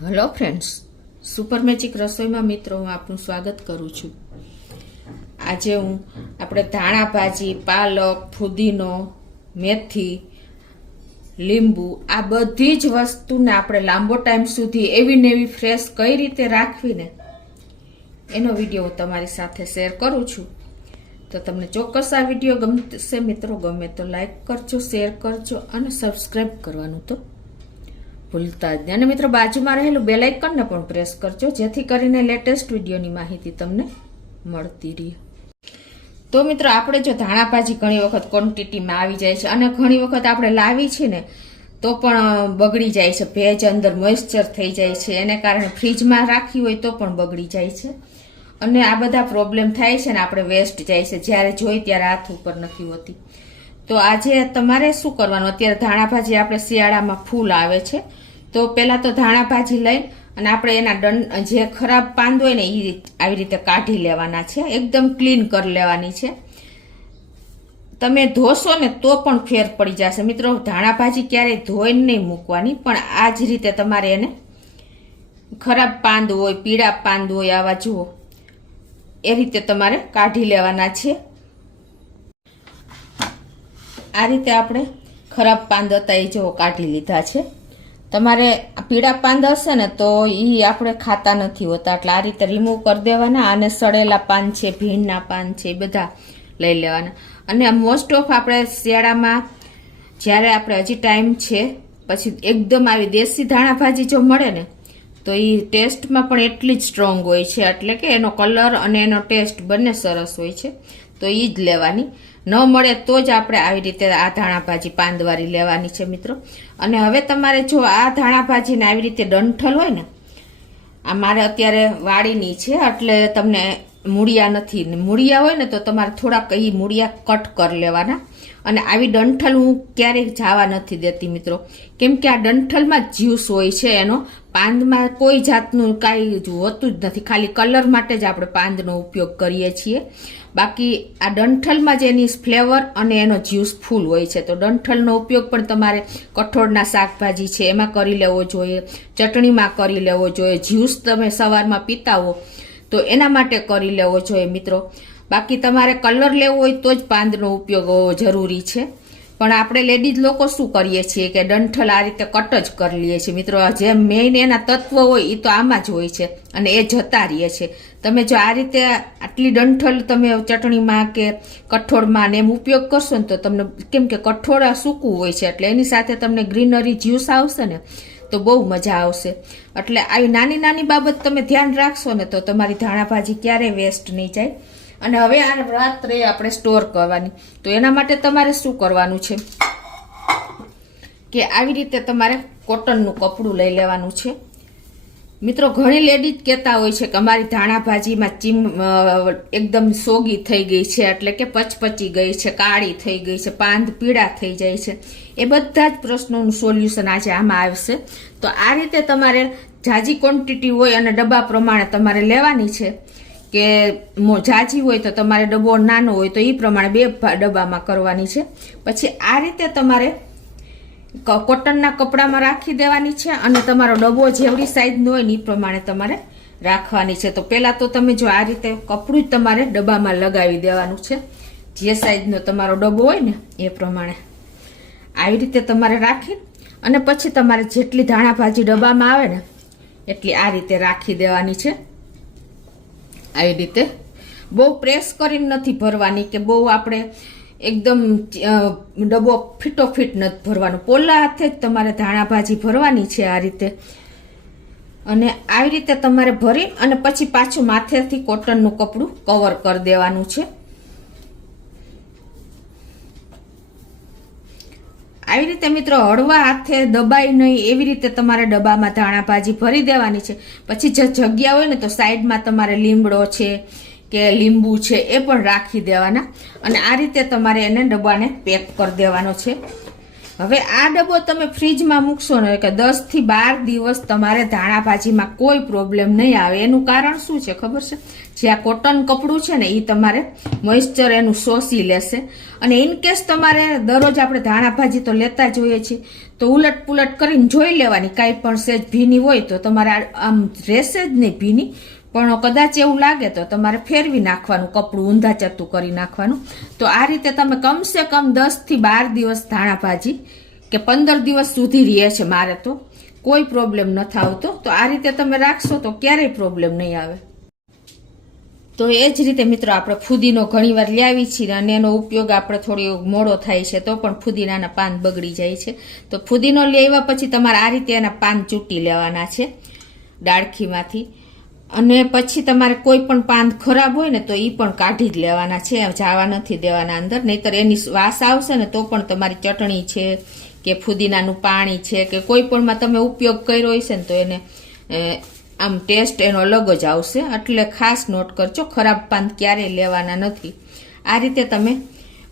Hello friends, super magic રસોઈમાં મિત્રો હું આપનું સ્વાગત કરું છું. આજે આપણે ધાણા ભાજી, પાલક, ફુદીનો, મેથી, લીંબુ આ બધી જ વસ્તુને આપણે લાંબો ટાઈમ સુધી એવી ને એવી ફ્રેશ કઈ રીતે રાખવીને એનો વિડીયો હું તમારી સાથે શેર કરું છું. તો તમને ચોક્કસ આ વિડીયો ગમશે મિત્રો. ગમે તો લાઈક કરજો, શેર કરજો અને સબસ્ક્રાઈબ કરવાનું તો ભૂલતા જ નહીં. અને મિત્રો બાજુમાં રહેલું બેલ આઇકનને પણ પ્રેસ કરજો, જેથી કરીને લેટેસ્ટ વિડીયોની માહિતી તમને મળતી રહે. તો મિત્રો આપણે જો ધાણા ભાજી ઘણી વખત ક્વોન્ટિટીમાં આવી જાય છે અને ઘણી વખત આપણે લાવી છે ને તો પણ બગડી જાય છે. ભેજ અંદર મોઇશ્ચર થઈ જાય છે, એને કારણે ફ્રીજમાં રાખી હોય તો પણ બગડી જાય છે અને આ બધા પ્રોબ્લેમ થાય છે ને આપણે વેસ્ટ જાય છે. જ્યારે જોઈ ત્યારે હાથ ઉપર નથી હોતી. તો આજે તમારે શું કરવાનું, અત્યારે ધાણા ભાજી આપણે શિયાળામાં ફૂલ આવે છે તો પહેલા તો ધાણા ભાજી લઈ અને આપણે એના જે ખરાબ પાંદ હોય ને એ આવી રીતે કાઢી લેવાના છે, એકદમ ક્લીન કરી લેવાની છે. તમે ધોશો ને તો પણ ફેર પડી જશે મિત્રો. ધાણા ભાજી ક્યારેય ધોઈને નહીં મૂકવાની, પણ આ જ રીતે તમારે એને ખરાબ પાંદ હોય, પીળા પાંદ હોય, આવા જુઓ એ રીતે તમારે કાઢી લેવાના છે. આ રીતે આપણે ખરાબ પાંદ હતા એ જો કાઢી લીધા છે. તમારે પીળા પાંદ હશે ને તો એ આપણે ખાતા નથી હોતા, એટલે આ રીતે રિમૂવ કરી દેવાના. અને સડેલા પાન છે, ભીંડના પાન છે, એ બધા લઈ લેવાના. અને મોસ્ટ ઓફ આપણે શિયાળામાં જ્યારે આપણે હજી ટાઈમ છે પછી એકદમ આવી દેશી ધાણા ભાજી જો મળે ને તો એ ટેસ્ટમાં પણ એટલી જ સ્ટ્રોંગ હોય છે, એટલે કે એનો કલર અને એનો ટેસ્ટ બંને સરસ હોય છે. તો એ જ લેવાની. ન મળે તો જ આપણે આવી રીતે આ ધાણા ભાજી પાંદવાળી લેવાની છે મિત્રો. અને હવે તમારે જો આ ધાણા ભાજીને આવી રીતે ડંઠલ હોય ને, આ મારે અત્યારે વાડીની છે એટલે તમને મૂળિયા નથી, મૂળિયા હોય ને તો તમારે થોડાક એ મૂળિયા કટ કરી લેવાના. અને આવી ડંઠલ હું ક્યારેય જવા નથી દેતી મિત્રો, કેમ કે આ ડંઠલમાં જ્યુસ હોય છે એનો. પાંદમાં કોઈ જાતનું કાંઈ હોતું જ નથી, ખાલી કલર માટે જ આપણે પાંદનો ઉપયોગ કરીએ છીએ. બાકી આ ડંઠલમાં જ એની ફ્લેવર અને એનો જ્યુસ ફૂલ હોય છે. તો ડંઠલનો ઉપયોગ પણ તમારે કઠોળના શાકભાજી છે એમાં કરી લેવો જોઈએ, ચટણીમાં કરી લેવો જોઈએ, જ્યુસ તમે સવારમાં પીતા હો તો એના માટે કરી લેવો જોઈએ મિત્રો. બાકી તમારે કલર લેવો હોય તો જ પાંદનો ઉપયોગ જરૂરી છે. પણ આપણે લેડીઝ લોકો શું કરીએ છીએ કે ડંઠલ આ રીતે કટ જ કરી લઈએ છીએ મિત્રો. જે મેઇન એના તત્વ હોય એ તો આમાં જ હોય છે અને એ જતા રહીએ છે. તમે જો આ રીતે આટલી ડંઠલ તમે ચટણીમાં કે કઠોળમાં ને એમ ઉપયોગ કરશો ને તો તમને, કેમ કે કઠોળ સૂકું હોય છે એટલે એની સાથે તમને ગ્રીનરી જ્યુસ આવશે ને તો બહુ મજા આવશે. એટલે આવી નાની નાની બાબત તમે ધ્યાન રાખશો ને તો તમારી ધાણા ભાજી ક્યારેય વેસ્ટ નહીં જાય. અને હવે આ રાત્રે આપણે સ્ટોર કરવાની, તો એના માટે તમારે શું કરવાનું છે કે આવી રીતે તમારે કોટનનું કપડું લઈ લેવાનું છે મિત્રો. ઘણી લેડીઝ કહેતા હોય છે કે અમારી ધાણા ભાજીમાં એકદમ સોગી થઈ ગઈ છે, એટલે કે પચપચી ગઈ છે, કાળી થઈ ગઈ છે, પાંદ પીળા થઈ જાય છે. એ બધા જ પ્રશ્નોનું સોલ્યુશન આજે આમાં આવશે. તો આ રીતે તમારે ઝાઝી ક્વોન્ટિટી હોય અને ડબ્બા પ્રમાણે તમારે લેવાની છે. કે ઝાઝી હોય તો તમારે ડબ્બો નાનો હોય તો એ પ્રમાણે 2 ડબ્બામાં કરવાની છે. પછી આ રીતે તમારે કોટનના કપડામાં રાખી દેવાની છે અને તમારો ડબ્બો જેવડી સાઈઝનો હોય ને એ પ્રમાણે તમારે રાખવાની છે. તો પહેલાં તો તમે જો આ રીતે કપડું જ તમારે ડબ્બામાં લગાવી દેવાનું છે, જે સાઈઝનો તમારો ડબ્બો હોય ને એ પ્રમાણે આવી રીતે તમારે રાખી અને પછી તમારે જેટલી ધાણા ભાજી ડબ્બામાં આવે ને એટલી આ રીતે રાખી દેવાની છે. આવી રીતે બહુ પ્રેસ કરીને નથી ભરવાની કે બહુ આપણે એકદમ ડબ્બો ફીટોફીટ નથી ભરવાનું, પોલા હાથે જ તમારે ધાણા ભાજી ભરવાની છે આ રીતે. અને આવી રીતે તમારે ભરી અને પછી પાછું માથેથી કોટનનું કપડું કવર કરી દેવાનું છે. આવી રીતે મિત્રો હળવા હાથે દબાઈ નહીં એવી રીતે તમારે ડબ્બામાં ધાણા ભાજી ભરી દેવાની છે. પછી જે જગ્યા હોય ને તો સાઈડમાં તમારે લીમડો છે કે લીંબુ છે એ પણ રાખી દેવાના. અને આ રીતે તમારે એને ડબ્બાને પેક કરી દેવાનો છે. હવે આ ડબ્બો તમે ફ્રીજમાં મૂકશો ને કે 10 થી 12 દિવસ તમારે ધાણા ભાજીમાં કોઈ પ્રોબ્લેમ નહીં આવે. એનું કારણ શું છે ખબર છે? જે આ કોટન કપડું છે ને એ તમારે મોઇશ્ચર એનું શોષી લેશે. અને ઇનકેસ તમારે દરરોજ આપણે ધાણા ભાજી તો લેતા જોઈએ છીએ, તો ઉલટ પુલટ કરીને જોઈ લેવાની, કાંઈ પણ સેજ ભીની હોય તો તમારે આમ રહેશે જ નહીં ભીની, પણ કદાચ એવું લાગે તો તમારે ફેરવી નાખવાનું, કપડું ઊંધા ચત્તું કરી નાખવાનું. તો આ રીતે તમે કમસે કમ 10 થી 12 દિવસ ધાણા ભાજી કે 15 દિવસ સુધી રહે છે, મારે તો કોઈ પ્રોબ્લેમ નથી આવતો. તો આ રીતે તમે રાખશો તો ક્યારેય પ્રોબ્લેમ નહીં આવે. તો એ જ રીતે મિત્રો આપણે ફુદીનો ઘણીવાર લાવી છીએ અને એનો ઉપયોગ આપણે થોડી મોડો થાય છે તો પણ ફુદીનાના પાન બગડી જાય છે. તો ફુદીનો લેવા પછી તમારે આ રીતે એના પાન ચૂંટી લેવાના છે ડાળખીમાંથી, અને પછી તમારે કોઈ પણ પાન ખરાબ હોય ને તો એ પણ કાઢી જ લેવાના છે, જવા નથી દેવાના અંદર, નહીતર એની વાસ આવશે ને તો પણ તમારી ચટણી છે કે ફુદીનાનું પાણી છે કે કોઈ પણમાં તમે ઉપયોગ કર્યો હશે ને તો એને આમ ટેસ્ટ એનો અલગ જ આવશે. એટલે ખાસ નોટ કરજો, ખરાબ પાન ક્યારેય લેવાના નથી. આ રીતે તમે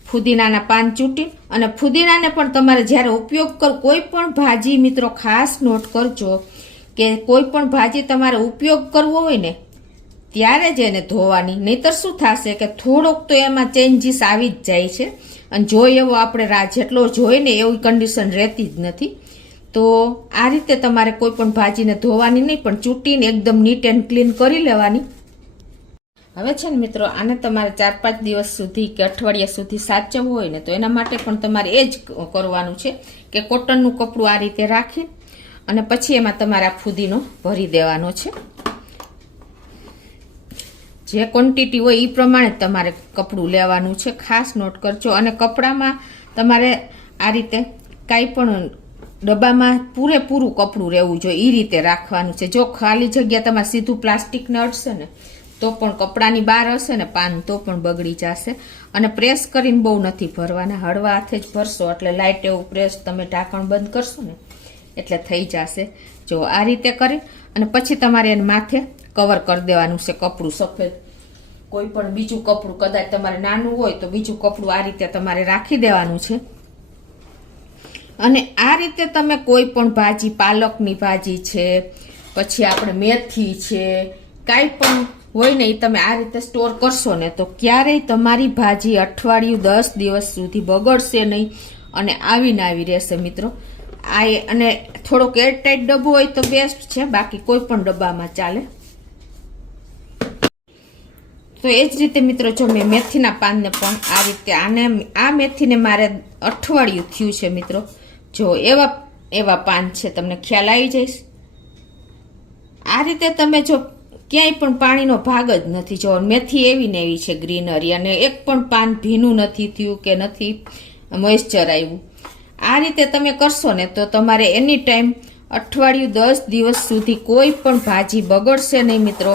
ફુદીનાના પાન ચૂંટી, અને ફુદીનાને પણ તમારે જ્યારે ઉપયોગ કરો, કોઈ પણ ભાજી મિત્રો ખાસ નોટ કરજો કે કોઈ પણ ભાજી તમારે ઉપયોગ કરવો હોય ને ત્યારે જ એને ધોવાની, નહીતર શું થશે કે થોડોક તો એમાં ચેન્જીસ આવી જ જાય છે, અને જોઈએ એવો આપણે જેટલો જોઈએ ને એવી કન્ડિશન રહેતી જ નથી. તો આ રીતે તમારે કોઈ પણ ભાજીને ધોવાની નહીં, પણ ચૂંટીને એકદમ નીટ એન્ડ ક્લીન કરી લેવાની. હવે છે ને મિત્રો, આને તમારે 4-5 દિવસ સુધી કે અઠવાડિયા સુધી સાચવવું હોય ને તો એના માટે પણ તમારે એ જ કરવાનું છે કે કોટનનું કપડું આ રીતે રાખી અને પછી એમાં તમારે આ ફુદીનો ભરી દેવાનો છે. જે ક્વોન્ટિટી હોય એ પ્રમાણે તમારે કપડું લેવાનું છે, ખાસ નોટ કરજો. અને કપડામાં તમારે આ રીતે કાંઈ પણ ડબ્બામાં પૂરેપૂરું કપડું રહેવું જોઈએ, એ રીતે રાખવાનું છે. જો ખાલી જગ્યા તમારે સીધું પ્લાસ્ટિકને અડશે ને તો પણ કપડાની બહાર હશે ને પાન તો પણ બગડી જશે. અને પ્રેસ કરીને બહુ નથી ભરવાના, હળવા હાથે જ ભરશો એટલે લાઇટ એવું પ્રેસ તમે ઢાંકણ બંધ કરશો ને એટલે થઈ જશે. જો આ રીતે કરી અને પછી તમારે એને માથે કવર કરી દેવાનું છે કપડું સફેદ, કોઈ પણ બીજું કપડું કદાચ તમારે નાનું હોય તો બીજું કપડું આ રીતે તમારે રાખી દેવાનું છે. અને આ રીતે તમે કોઈ પણ ભાજી, પાલકની ભાજી છે, પછી આપણે મેથી છે, કાંઈ પણ હોય ને એ તમે આ રીતે સ્ટોર કરશો ને તો ક્યારેય તમારી ભાજી અઠવાડિયું 10 દિવસ સુધી બગડશે નહીં અને આવીને આવી રહેશે મિત્રો. અને થોડોક એરટાઈટ ડબ્બો હોય તો બેસ્ટ છે, બાકી કોઈ પણ ડબ્બામાં ચાલે. તો એ જ રીતે મિત્રો જો મેં મેથીના પાનને પણ આ રીતે આ મેથીને મારે અઠવાડિયું થયું છે મિત્રો. જો એવા પાન છે, તમને ખ્યાલ આવી જઈશ. આ રીતે તમે જો ક્યાંય પણ પાણીનો ભાગ જ નથી, જો મેથી એવી ને એવી છે ગ્રીનરી, અને એક પણ પાન ભીનું નથી થયું કે નથી મોઇશ્ચર આવ્યું. આ રીતે તમે કરશો ને તો તમારે એની ટાઈમ અઠવાડિયું 10 દિવસ સુધી કોઈ પણ ભાજી બગડશે નહીં મિત્રો.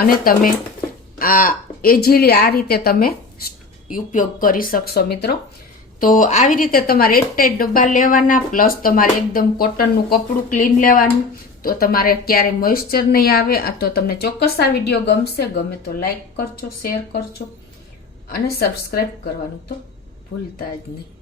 અને તમે આ ઇઝીલી આ રીતે તમે ઉપયોગ કરી શકશો મિત્રો. તો આવી રીતે તમારે એરટાઈટ ડબ્બા લેવાના, પ્લસ તમારે એકદમ કોટનનું કપડું ક્લીન લેવાનું, તો તમારે ક્યારે મોઇશ્ચર નહીં આવે. તો તમને ચોક્કસ આ વિડીયો ગમે તો લાઈક કરજો, શેર કરજો અને સબસ્ક્રાઈબ કરવાનું તો ભૂલતા જ નહીં.